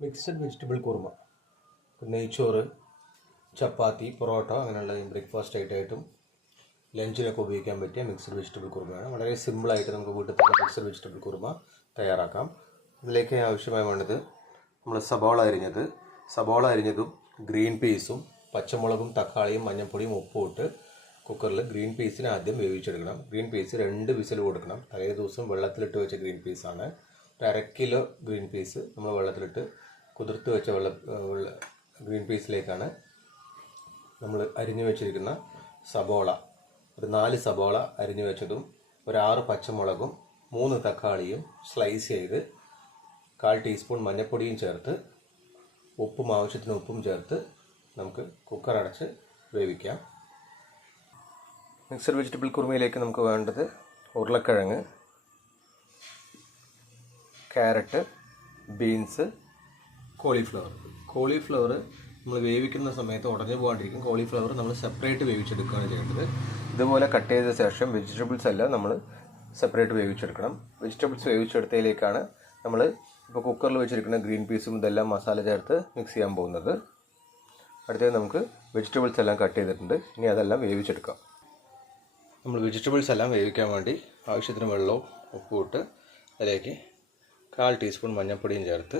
Mixed vegetable kurma. നെയ്ച്ചോറ് ചപ്പാത്തി പൊറോട്ട അങ്ങനെയുള്ള breakfast ആയിട്ടായിട്ടും ലഞ്ചിനൊക്കെ ഉപയോഗിക്കാൻ പറ്റിയ മിക്സഡ് വെജിറ്റബിൾ കുറുമയാണ്. വളരെ സിമ്പിളായിട്ട് നമുക്ക് വീട്ടിൽ തന്നെ മിക്സഡ് വെജിറ്റബിൾ കുറുമ തയ്യാറാക്കാം. ഇതിലേക്ക് ആവശ്യമായി വേണ്ടത് നമ്മൾ സബോള അരിഞ്ഞത്. സബോള അരിഞ്ഞതും ഗ്രീൻ പീസും പച്ചമുളകും തക്കാളിയും മഞ്ഞൾപ്പൊടിയും ഉപ്പും ഇട്ട് കുക്കറിൽ ഗ്രീൻ പീസിനെ ആദ്യം വേവിച്ചെടുക്കണം. ഗ്രീൻ പീസ് രണ്ട് വിസിൽ കൊടുക്കണം. തലേ ദിവസം വെള്ളത്തിലിട്ട് വെച്ച ഗ്രീൻ പീസാണ്. ഒരു അര കിലോ ഗ്രീൻ പീസ് നമ്മൾ വെള്ളത്തിലിട്ട് കുതിർത്ത് വെച്ച വെള്ള ഗ്രീൻ പീസിലേക്കാണ് നമ്മൾ അരിഞ്ഞു വെച്ചിരിക്കുന്ന സബോള. ഒരു നാല് സബോള അരിഞ്ഞു വെച്ചതും ഒരു ആറ് പച്ചമുളകും മൂന്ന് തക്കാളിയും സ്ലൈസ് ചെയ്ത് കാൽ ടീസ്പൂൺ മഞ്ഞൾപ്പൊടിയും ചേർത്ത് ഉപ്പും ആവശ്യത്തിന് ഉപ്പും ചേർത്ത് നമുക്ക് കുക്കർ അടച്ച് വേവിക്കാം. മിക്സഡ് വെജിറ്റബിൾ കുറുമയിലേക്ക് നമുക്ക് വേണ്ടത് ഉരുളക്കിഴങ്ങ് ക്യാരറ്റ് ബീൻസ് കോളിഫ്ലവർ. കോളിഫ്ലവർ നമ്മൾ വേവിക്കുന്ന സമയത്ത് ഉടഞ്ഞു പോകാണ്ടിരിക്കും. കോളിഫ്ലവർ നമ്മൾ സെപ്പറേറ്റ് വേവിച്ചെടുക്കുകയാണ് ചെയ്യേണ്ടത്. ഇതുപോലെ കട്ട് ചെയ്ത ശേഷം വെജിറ്റബിൾസ് എല്ലാം നമ്മൾ സെപ്പറേറ്റ് വേവിച്ചെടുക്കണം. വെജിറ്റബിൾസ് വേവിച്ചെടുത്തതിലേക്കാണ് നമ്മൾ ഇപ്പോൾ കുക്കറിൽ വെച്ചിരിക്കുന്ന ഗ്രീൻ പീസും ഇതെല്ലാം മസാല ചേർത്ത് മിക്സ് ചെയ്യാൻ പോകുന്നത്. അടുത്തത് നമുക്ക് വെജിറ്റബിൾസ് എല്ലാം കട്ട് ചെയ്തിട്ടുണ്ട്. ഇനി അതെല്ലാം വേവിച്ചെടുക്കാം. നമ്മൾ വെജിറ്റബിൾസ് എല്ലാം വേവിക്കാൻ വേണ്ടി ആവശ്യത്തിന് വെള്ളവും ഉപ്പും ഇട്ട് അതിലേക്ക് കാൽ ടീസ്പൂൺ മഞ്ഞൾപ്പൊടിയും ചേർത്ത്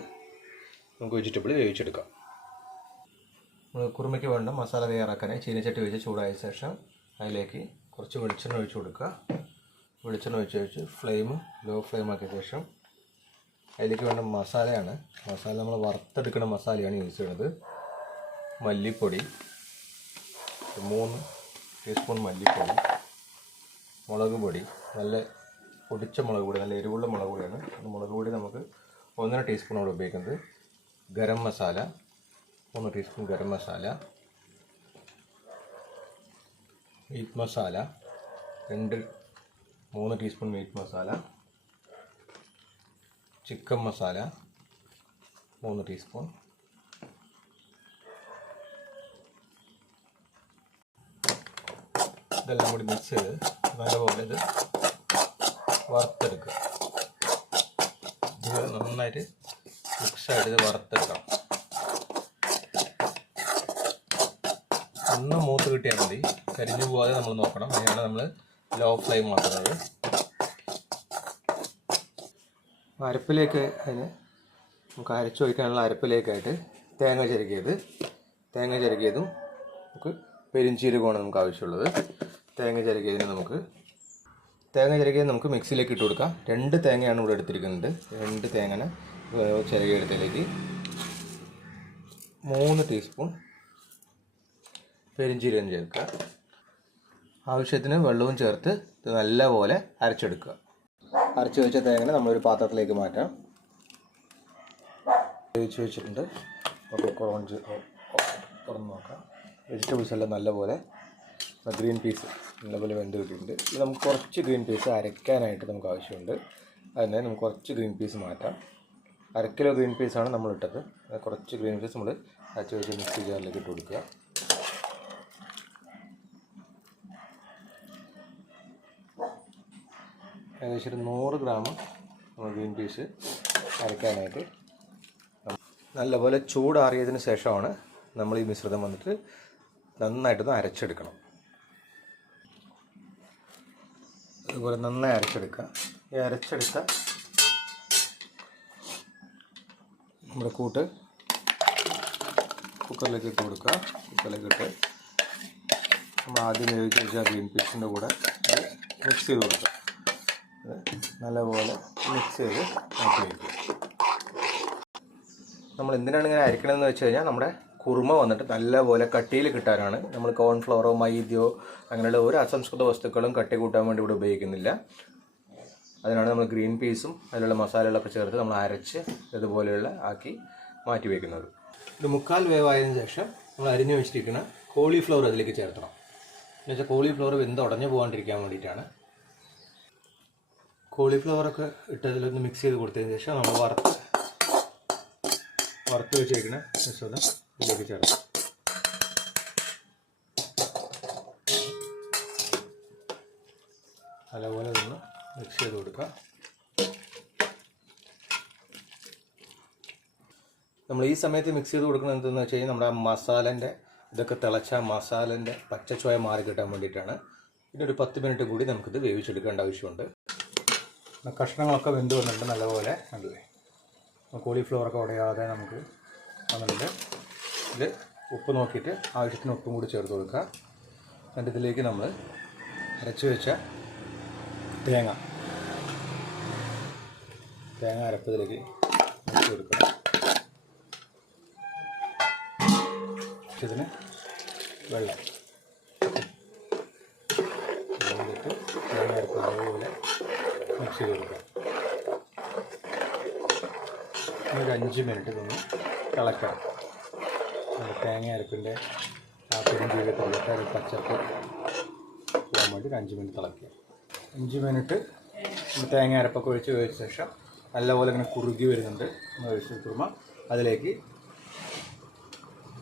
നമുക്ക് വെജിറ്റബിൾ വേവിച്ചെടുക്കാം. നമ്മൾ കുറുമയ്ക്ക് വേണ്ട മസാല തയ്യാറാക്കാനായി ചീനച്ചട്ടി വെച്ച് ചൂടായ ശേഷം അതിലേക്ക് കുറച്ച് വെളിച്ചെണ്ണ ഒഴിച്ച് കൊടുക്കുക. വെളിച്ചെണ്ണ ഒഴിച്ച് വെച്ച് ഫ്ലെയിം ലോ ഫ്ലെയിം ആക്കിയ ശേഷം അതിലേക്ക് വേണ്ട മസാലയാണ്. മസാല നമ്മൾ വറുത്തെടുക്കുന്ന മസാലയാണ് യൂസ് ചെയ്യുന്നത്. മല്ലിപ്പൊടി മൂന്ന് ടീസ്പൂൺ മല്ലിപ്പൊടി മുളക് പൊടി നല്ല പൊടിച്ച മുളക് പൊടി നല്ല എരിവുള്ള മുളക് പൊടിയാണ്. മുളക് പൊടി നമുക്ക് ഒന്നര ടീസ്പൂണോട് ഉപയോഗിക്കുന്നത് ഗരം മസാല മൂന്ന് ടീസ്പൂൺ ഗരം മസാല മീറ്റ് മസാല രണ്ട് മൂന്ന് teaspoon meat masala chicken masala മൂന്ന് ടീസ്പൂൺ. ഇതെല്ലാം കൂടി മിക്സ് ചെയ്ത് നല്ലപോലെ ഇത് വറുത്തെടുക്കുക. ഇത് നന്നായിട്ട് മിക്സായിട്ട് ഇത് വറുത്തെടുക്കാം ഒന്ന് മൂത്ത് കിട്ടിയാൽ മതി. കരിഞ്ഞു പോകാതെ നമ്മൾ നോക്കണം. അതിനാണ് നമ്മൾ ലോ ഫ്ലെയിം ആക്കുന്നത്. അരപ്പിലേക്ക് അതിന് നമുക്ക് അരച്ചു വയ്ക്കാനുള്ള അരപ്പിലേക്കായിട്ട് തേങ്ങ ചിരക്കിയത്. തേങ്ങ ചിരക്കിയതും നമുക്ക് പെരിഞ്ചീരകമാണ് നമുക്ക് ആവശ്യമുള്ളത്. തേങ്ങ ചിരക്കിയതിന് നമുക്ക് തേങ്ങ ചിരകിയത് നമുക്ക് മിക്സിയിലേക്ക് ഇട്ട് കൊടുക്കാം. രണ്ട് തേങ്ങയാണ് ഇവിടെ എടുത്തിരിക്കുന്നത്. രണ്ട് തേങ്ങനെ ചിരകിയെടുത്തതിലേക്ക് മൂന്ന് ടീസ്പൂൺ പെരിഞ്ചീരകം ചേർക്കുക. ആവശ്യത്തിന് വെള്ളവും ചേർത്ത് നല്ലപോലെ അരച്ചെടുക്കുക. അരച്ചു വെച്ച തേങ്ങനെ നമ്മളൊരു പാത്രത്തിലേക്ക് മാറ്റാം. വേവിച്ച് വെച്ചിട്ടുണ്ട്. ഓക്കെ കുറവ് തുറന്ന് നോക്കാം. വെജിറ്റബിൾസ് എല്ലാം നല്ലപോലെ ഗ്രീൻ പീസ് നല്ലപോലെ വെന്ത് കിട്ടിയിട്ടുണ്ട്. ഇത് നമുക്ക് കുറച്ച് ഗ്രീൻ പീസ് അരയ്ക്കാനായിട്ട് നമുക്ക് ആവശ്യമുണ്ട്. അതിനെ നമുക്ക് കുറച്ച് ഗ്രീൻ പീസ് മാറ്റാം. അര കിലോ ഗ്രീൻ പീസാണ് നമ്മൾ ഇട്ടത്. കുറച്ച് ഗ്രീൻ പീസ് നമ്മൾ അരച്ച് വെച്ച് മിക്സി ജാറിലേക്ക് ഇട്ട് കൊടുക്കുക. ഏകദേശം ഒരു നൂറ് ഗ്രാം നമ്മൾ ഗ്രീൻ പീസ് അരയ്ക്കാനായിട്ട് നല്ലപോലെ ചൂടാറിയതിന് ശേഷമാണ് നമ്മൾ ഈ മിശ്രിതം വന്നിട്ട് നന്നായിട്ടൊന്ന് അരച്ചെടുക്കണം. അതുപോലെ നന്നായി അരച്ചെടുക്കുക. ഈ അരച്ചെടുത്ത നമ്മുടെ കൂട്ട് കുക്കറിലേക്ക് ഇട്ട് കൊടുക്കുക. കുക്കറിലേക്ക് ഇട്ട് നമ്മൾ ആദ്യം വേവിച്ച് വെച്ച ഗ്രീൻ പീസിന്റെ കൂടെ മിക്സ് ചെയ്ത് കൊടുക്കുക. നല്ലപോലെ മിക്സ് ചെയ്ത് മാറ്റി വയ്ക്കുക നമ്മൾ എന്തിനാണ് ഇങ്ങനെ അരക്കണമെന്ന് വെച്ച് കഴിഞ്ഞാൽ നമ്മുടെ കുറുമ വന്നിട്ട് നല്ലപോലെ കട്ടിയിൽ കിട്ടാനാണ്. നമ്മൾ കോൺഫ്ലവറോ മൈദ്യോ അങ്ങനെയുള്ള ഒരു അസംസ്കൃത വസ്തുക്കളും കട്ടി കൂട്ടാൻ വേണ്ടി ഇവിടെ ഉപയോഗിക്കുന്നില്ല. അതിനാണ് നമ്മൾ ഗ്രീൻ പീസും അതിലുള്ള മസാലകളൊക്കെ ചേർത്ത് നമ്മൾ അരച്ച് ഇതുപോലെയുള്ള ആക്കി മാറ്റി വയ്ക്കുന്നത് ഇത് മുക്കാൽ വേവായതിനു ശേഷം നമ്മൾ അരിഞ്ഞു വെച്ചിരിക്കുന്ന കോളിഫ്ലവർ അതിലേക്ക് ചേർത്തണം എന്നുവെച്ചാൽ കോളിഫ്ലവർ വെന്ത് ഉടഞ്ഞു പോകാണ്ടിരിക്കാൻ വേണ്ടിയിട്ടാണ്. കോളിഫ്ലവറൊക്കെ ഇട്ടതിലൊന്ന് മിക്സ് ചെയ്ത് കൊടുത്തതിന് ശേഷം നമ്മൾ വറുത്ത് വറുത്ത് വെച്ചേക്കുന്ന മിശ്രിതം ഇതിലേക്ക് ചേർക്കാം നല്ലപോലെ ഒന്ന് മിക്സ് ചെയ്ത് കൊടുക്കുക. നമ്മൾ ഈ സമയത്ത് മിക്സ് ചെയ്ത് കൊടുക്കുന്നത് എന്തെന്ന് വെച്ച് കഴിഞ്ഞാൽ നമ്മുടെ മസാലന്റെ ഇതൊക്കെ തിളച്ച മസാലന്റെ പച്ചച്ചോയ മാറി കിട്ടാൻ വേണ്ടിയിട്ടാണ്. ഒരു പത്ത് മിനിറ്റ് കൂടി നമുക്കിത് വേവിച്ചെടുക്കേണ്ട ആവശ്യമുണ്ട്. കഷ്ണങ്ങളൊക്കെ വെന്ത് വന്നിട്ടുണ്ട് നല്ലപോലെ. കണ്ടില്ലേ? കോളിഫ്ലവറൊക്കെ ഉടയാതെ നമുക്ക് വന്നിട്ടുണ്ട്. ഇതിൽ ഉപ്പ് നോക്കിയിട്ട് ആവശ്യത്തിന് ഉപ്പും കൂടി ചേർത്ത് കൊടുക്കുക. എന്നിട്ട് ഇതിലേക്ക് നമ്മൾ അരച്ച് വെച്ച തേങ്ങ. തേങ്ങ അരപ്പതിലേക്ക് ഇട്ട് കൊടുക്കുക. ഇതിന് വെള്ളം. മിക്സ് ചെയ്ത് കൊടുക്കുക. ഒരു അഞ്ച് മിനിറ്റ് തിളക്കണം. നമ്മുടെ തേങ്ങ അരപ്പിന്റെ ആ പെരും ജീവിതത്തിലൊക്കെ ഒരു പച്ചപ്പ് പോകാൻ വേണ്ടി ഒരു അഞ്ച് മിനിറ്റ് തിളക്കുക അഞ്ച് മിനിറ്റ് തേങ്ങ അരപ്പൊക്കെ ഒഴിച്ച് വേവിച്ച ശേഷം നല്ലപോലെ ഇങ്ങനെ കുറുകി വരുന്നുണ്ട്. ഒഴിച്ച് കുറുമ അതിലേക്ക്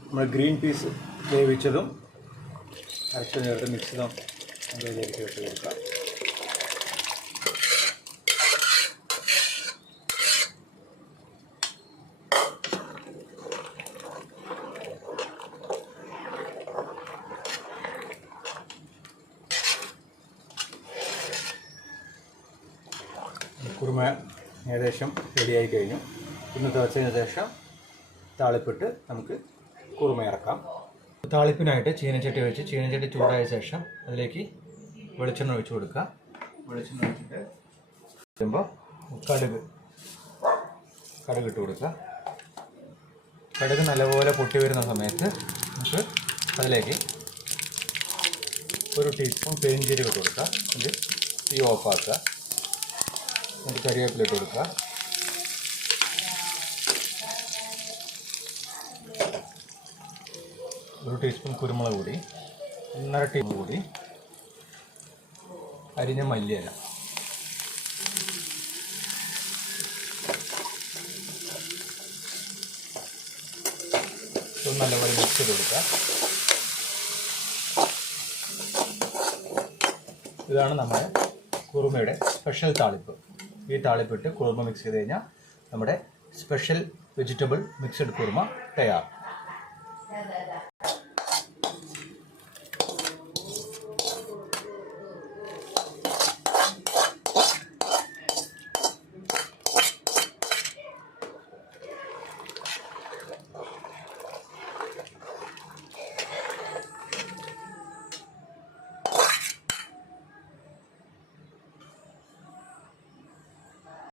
നമ്മൾ ഗ്രീൻ പീസ് വേവിച്ചതും അരച്ചു ചേർത്ത് മിക്സ് ചെയ്തും അതിലേക്ക് ഇട്ട് കൊടുക്കുക. കുറുമ ഏകദേശം റെഡിയായി കഴിഞ്ഞു. ഇന്ന് തിളച്ചതിന് ശേഷം താളിപ്പിട്ട് നമുക്ക് കുറുമ ഇറക്കാം. താളിപ്പിനായിട്ട് ചീനച്ചട്ടി വെച്ച് ചീനച്ചട്ടി ചൂടായ ശേഷം അതിലേക്ക് വെളിച്ചെണ്ണ ഒഴിച്ചു കൊടുക്കുക. വെളിച്ചെണ്ണ ഒഴിച്ചിട്ട് വരുമ്പോൾ കടുക് കടുക് ഇട്ട് കൊടുക്കുക. കടുക് നല്ലപോലെ പൊട്ടി വരുന്ന സമയത്ത് നമുക്ക് അതിലേക്ക് ഒരു ടീസ്പൂൺ പെരിഞ്ചീരക ഇട്ട് കൊടുക്കുക. ഇത് തീ ഓഫാക്കുക കരിവേപ്പില ഇട്ട് കൊടുക്കുക ഒരു ടീസ്പൂൺ കുരുമുളക് പൊടി ഒന്നര ടീസ്പൂൺ കൂടി അരിഞ്ഞ മല്ലിയില. നല്ലപോലെ മിക്സ് ചെയ്ത് കൊടുക്കുക ഇതാണ് നമ്മുടെ കുറുമയുടെ സ്പെഷ്യൽ താളിപ്പ്. ഈ താളിപ്പിട്ട് കുറുമ മിക്സ് ചെയ്ത് കഴിഞ്ഞാൽ നമ്മുടെ സ്പെഷ്യൽ വെജിറ്റബിൾ മിക്സ്ഡ് കുറുമ തയ്യാർ